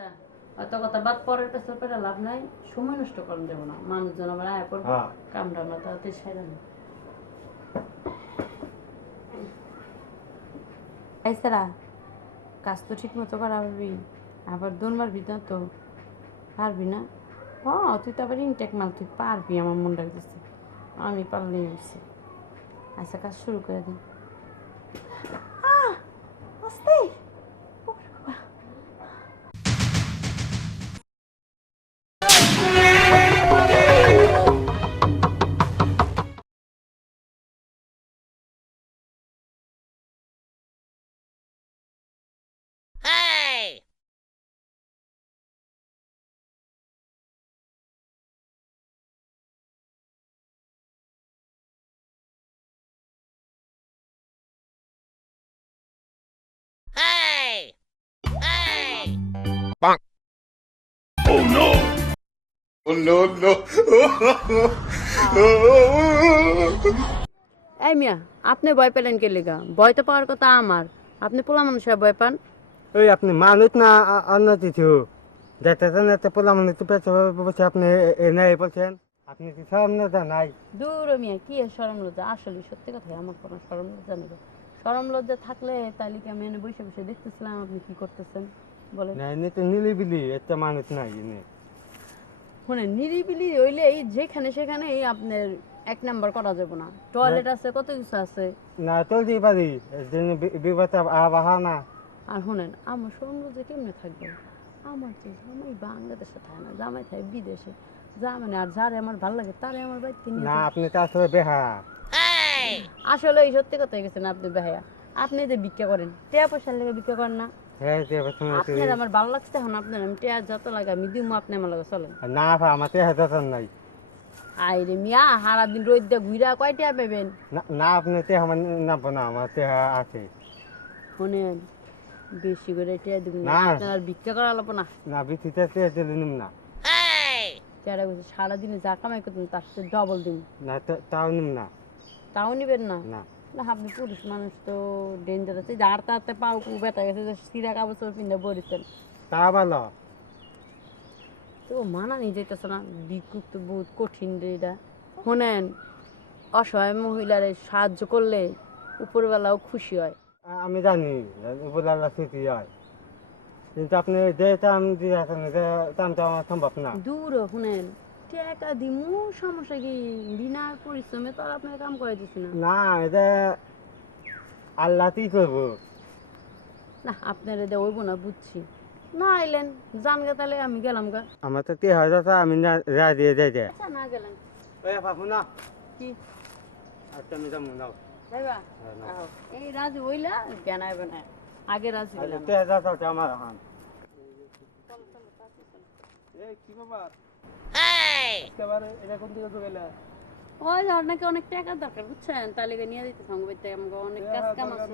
আচ্ছা অত কথা বাদ পরের পেছর পেরে লাভ নাই। সময় নষ্ট করেন যাব না। মানুষজন আবার আয় করব হ্যাঁ। সেরে না কাজ তো ঠিক মতো করা পারবি আবার দোন মারবি না তো। পারবি না? হ তুই তো আবার ইনটেক মাল তুই পারবি আমার মন ডাকতেছে আমি পারলেই হয়েছে আচ্ছা কাজ শুরু করে দিই আস্তে। এই মিয়া আপনি ভয় পেলেন কে লেগা? ভয় তো পাওয়ার কথা আমার। আপনি পোলা মানুষের ভয় পান? ওই আপনি মানুষ না অন্য কিছু দেখতেছেন এত পোলা মানুষ তো পেছে বসে আপনি এ- এ নাই বলছেন? আপনি কি সামনে নাই? দূর মিয়া কি সরম লজ্জা? আসলে সত্যি কথাই আমার কোনো সরম লজ্জা নেই সরম লজ্জা থাকলে তাহলে কি আমি এনে বসে বসে দেখতেছিলাম আপনি কি করতেছেন? বলেন। না এনে তো নিলিবিলি এত মানুষ নাই এনে। শুনে নিরিবিলি হইলে এই যেখানে সেখানে এই আপনার এক নাম্বার করা যাবে না। টয়লেট আছে কত কিছু আছে। না চলতে পারি এর জন্য বি- বিপদ আবহাওয়া না। আর শুনেন আমার সরম কেমনে থাকবে? আমার তো জামাই বাংলাদেশে থাকে না জামাই থাকে বিদেশে। যা মানে আর যারে আমার ভালো লাগে তারে আমার বাড়িতে নিয়ে না আপনি তো আসলে বেহা। আসলে এই সত্যি কথা গেছেন আপনি আপনি যে ভিক্ষা করেন টেয়া পয়সার লেগে ভিক্ষা করেন না। আপনার আমার ভালো লাগছে এখন আপনার আমি টেয়া যত লাগে আমি দিমু আপনি আমার লাগে চলেন। না ভা আমার তো হাজার নাই। আইরে মিয়া সারা দিন রোদ দিয়ে ঘুরা কয় টেয়া পাবেন? না না আপনি তো আমার নাব না আমার তো আছে। শোনেন বেশি করে টেয়া দিব না না। আপনার ভিক্ষা করা লাগবো না। না বিথিতে তো চলে নিম না। টেয়াটা বলছে সারাদিনে যা কামাই করতেন তার সাথে ডবল দিন না তাও নিম না। তাও নিবেন না? না। আপনি পুরুষ মানুষ তো ডেঞ্জার আছে। যার তাতে পাও কু বেতা গেছে যে সিরা কাপড় চোপড় পিন্ধে বরিছেন তা ভালো তো মানা নিয়ে যেতেছে না ভিক্ষুক তো বহুত কঠিন রে এটা। শোনেন অসহায় মহিলারে সাহায্য করলে উপরবেলাও খুশি হয়। আমি জানি উপলালা স্মৃতি হয়। কিন্তু আপনি যে টান দিয়ে যে তো আমার সম্ভব না। দূর শুনেন। টাকা দিমু সমস্যা কি? বিনা পরিশ্রমে তো আর আপনার কাম করে দিছি না। না এটা আল্লাহ কি করব না আপনার এটা ওইব না বুঝছি। না আইলেন জান গা তাহলে আমি গেলাম গা। আমার তো তিন হাজার টাকা আমি না যা দিয়ে যাই যায় আচ্ছা না গেলেন ওই বাবু না। কি? আচ্ছা আমি যাব নাও যাইবা? হ্যাঁ। আহো। এই রাজি হইলা আইবে না। আগে রাজি তিন হাজার টাকা আমার হান। কি ব্যাপার একেবারে এটা কোন দিকে চলে ওই যে আপনাকে অনেক টাকা দরকার বুঝছেন? তাহলে নিয়ে দিতে সঙ্গে বইতে আমাকে অনেক কাজ কাম আছে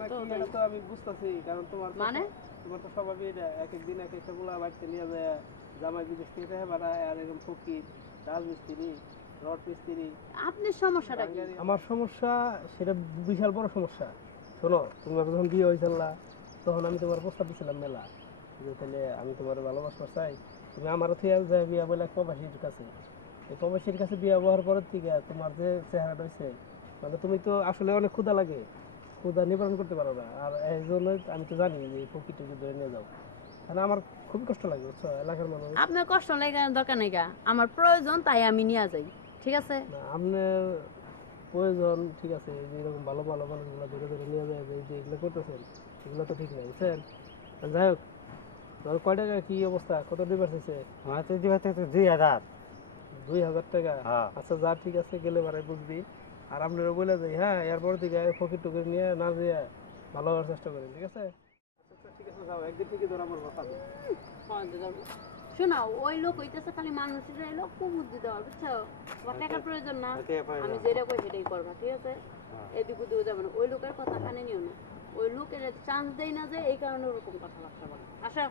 তো আমি বুঝতেছি কারণ তোমার মানে? তোমার তো স্বভাবই এটা এক এক এক একটা গুলা বাড়িতে নিয়ে যায় জামাই বিদেশ থেকে বাড়ায় আর এরকম ফকির রাজমিস্ত্রি রড মিস্ত্রি আপনার সমস্যাটা কি? আমার সমস্যা সেটা বিশাল বড় সমস্যা। শোনো তোমার যখন বিয়ে হয়েছিল তখন আমি তোমার প্রস্তাব দিয়েছিলাম মেলা যে তাহলে আমি তোমার ভালোবাসা চাই। তুমি আমার থেকে যে বিয়া বলে এক কাছে। প্রবাসীর কাছে বিয়ে হওয়ার পরের থেকে তোমার যে চেহারাটা হয়েছে মানে তুমি তো আসলে অনেক ক্ষুধা লাগে। ক্ষুধা নিবারণ করতে পারো না। আর এই জন্য আমি তো জানি যে প্রকৃতি ধরে নিয়ে যাও মানে আমার খুবই কষ্ট লাগে বুঝছ? এলাকার মানুষ। আপনার কষ্ট লাগে দরকার নেই গা। আমার প্রয়োজন তাই আমি নিয়ে যাই ঠিক আছে? আপনার প্রয়োজন ঠিক আছে এই যে এরকম ভালো ভালো মানুষগুলো ধরে ধরে নিয়ে যায় যে এগুলো করতেছেন এগুলো তো ঠিক নাই বুঝছেন? যাই হোক তোর কয় টাকা কি অবস্থা? কত ডিভার্স হয়েছে আমার তো তো দুই হাজার। দুই হাজার টাকা। হ্যাঁ। আচ্ছা যা ঠিক আছে গেলে বারে বুঝবি। আর আপনারা বলে যাই হ্যাঁ এরপর থেকে ফকির টুকির নিয়ে না যেয়ে ভালো হওয়ার চেষ্টা করেন ঠিক আছে? আচ্ছা ঠিক আছে যাও একদিন থেকে ধর আমার কথা শোনা ওই লোক হইতেছে খালি মানুষের এই লোক খুব বুদ্ধি দেওয়ার বুঝছ? তোমার টাকার প্রয়োজন না আমি যেটা কই সেটাই করবা ঠিক আছে? হ্যাঁ। এদিক ওদিকে যাবে না ওই লোকের কথা কানে নিও না। ওই লোকের চান্স দেয় না যে এই কারণে ওরকম কথাবার্তা বলে। আসা।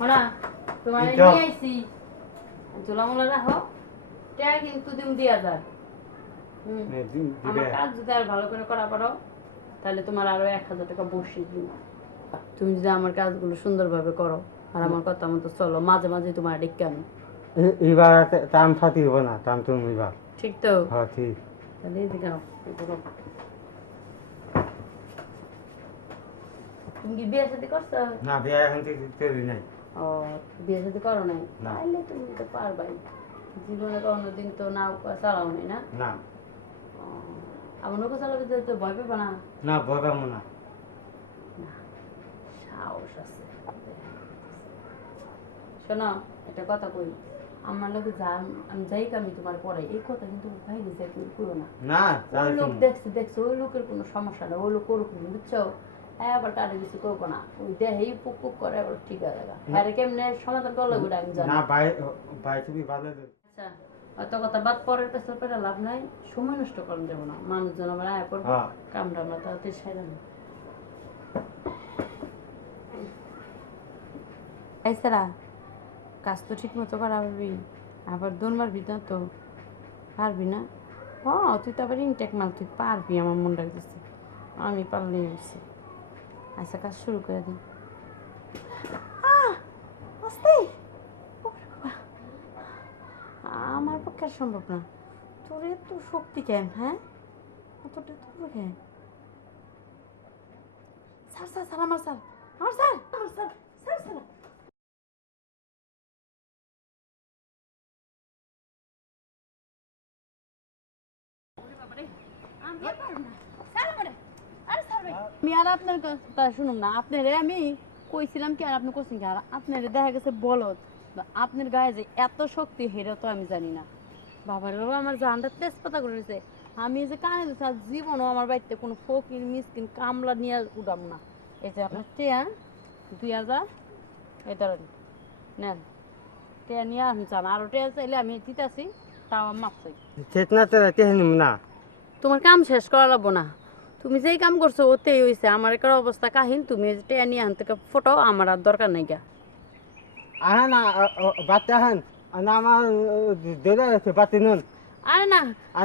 হনা তোমার নিয়ে আইছি। ঝোলামোলা রাখো। টাকা কিন্তু দিম দিয়া যায় হুম। এ, দি- আমার কাজ যদি আর ভালো করে করা পারো তাহলে তোমার আরও এক হাজার টাকা বসিয়ে দিব তুমি যদি আমার কাজগুলো সুন্দরভাবে করো আর আমার কথা মতো চলো মাঝে মাঝে তোমার ডেকে এবার না তুমি এবার ঠিক তো? হ্যাঁ ঠিক তাহলে এদিকে আও, এগুলো। তুমি কি বিয়ে করছ? না বিয়া এখন নাই। ও বিয়ে করো নাই? তাহলে তুমি তো পারবাই। জীবনে কোনোদিন তো চালাও নাই না? না। আমার নৌকো চালাবে তো ভয় পেবে না? না ভয় পাবো না। সাহস আছে। শোনো একটা কথা কই। আমার লোক যা আমি যাই আমি তোমার পরে এই কথা কিন্তু ভাই দিছে তুমি করো না। না ওই লোক দেখছে দেখছে ওই লোকের কোনো সমস্যা নেই ওই লোক করুক না, বুঝছ এবার তারে কিছু করব না। ওই দেহেই পুক পুক করে এবার ঠিক আছে হ্যাঁ কেমনে সমাধান করলে ওটা আমি জানি? না ভাই ভাই তুমি ভালো আচ্ছা অত কথা বাদ পরের পেছনে পেরে লাভ নাই। সময় নষ্ট করেন যাব না। মানুষজন আবার আয় পড়ব। হ্যাঁ। আমরা কাজ তো ঠিক মতো করা পারবি আবার দোন মারবি না তো পারবি না। হ তুই তো আবার ইনটেক মাল তুই পারবি আমার মন রাখতেছে আমি পারলে হয়েছি আচ্ছা কাজ শুরু করে দিই। আমার পক্ষে আর সম্ভব না। তোর এত শক্তি কেন হ্যাঁ? অতটা তোর কেন? স্যার স্যার স্যার আমার স্যার। আমার স্যার আমার স্যার স্যার স্যার। আমি আর আপনার কথা শুনুন না। আপনারে আমি কইছিলাম কি আর আপনি কইছেন কি? আর আপনারে দেখা গেছে বলদ। বা আপনার গায়ে যে এত শক্তি হেরা তো আমি জানি না। বাবার বাবা আমার জানটা তেজপাতা করে আমি যে কানে দিচ্ছি আর জীবনও আমার বাড়িতে কোনো ফকির মিসকিন কামলা নিয়ে উঠাম না। এই যে আপনার টেয়া দুই হাজার এই ধরেন নেন। টেয়া নিয়ে আপনি চান। আরও টেয়া চাইলে আমি দিতেছি তাও আমি মাপ চাই। না। তোমার কাম শেষ করা লাগবো না। তুমি যেই কাম করছ ওতেই হইছে। আমার একটা অবস্থা কাহিন তুমি যে টেয়া নিয়ে আন থেকে ফটো আমার আর দরকার নাই গা। আহা না বাচ্চা আহান। না আমার দৌড়ে আছে বাতি নুন। আরে না না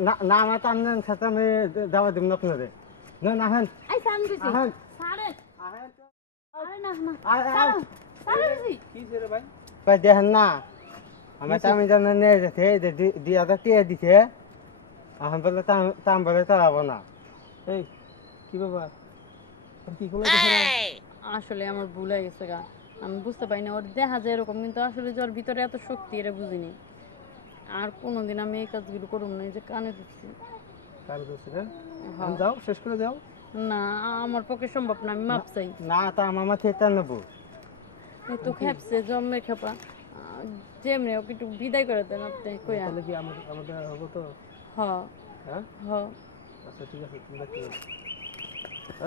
না- না আমার তো আপনার সাথে আমি যাওয়া দিব না আপনাদের। নুন আহান। আই সান ছাড়েন। আহান তো। আরে না না। আরে। ছাড়ো, ছাড়ো কি রে ভাই? ভাই দেখেন না। আমার তো আমি জানা নিয়ে যেতে দুই হাজার টিয়া দিছে। এখন বলে তাম- তাম বলে চালাবো না। এই কি ব্যাপার? কি কোনো আসলে আমার ভুল হয়ে গেছে গা। আমি বুঝতে পারি না ওর দেখা যায় এরকম কিন্তু আসলে যে ওর ভিতরে এত শক্তি এটা বুঝিনি। আর কোনোদিন আমি এই কাজগুলো করুম না এই যে কানে দিচ্ছি কার দোষে না? হ্যাঁ। যাও শেষ করে যাও। না আমার পক্ষে সম্ভব না আমি মাপ চাই। না তা আমার মাথায় টান নেব। তো খেপছে জন্মের খেপা। যেমনি ওকে একটু বিদায় করে দেন আপনি কইয়া। তাহলে কি আমাদের আমাদের হব তো? হ। হ্যাঁ? হ। আচ্ছা ঠিক আছে দেখতে পারো।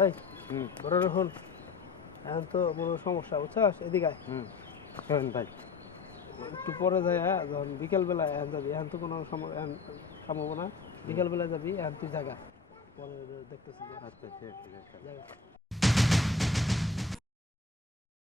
এই বড় রহন এখন তো বড় সমস্যা বুঝছাস? এদিকে হুম। ভাই। একটু পরে যাই হ্যাঁ? যখন বিকেলবেলা এখন যাবি এখন তো কোনো সম্ভাবনা। বিকেলবেলা যাবি এখন তুই জায়গা পরে দেখতেছি আচ্ছা ঠিক আছে জায়গা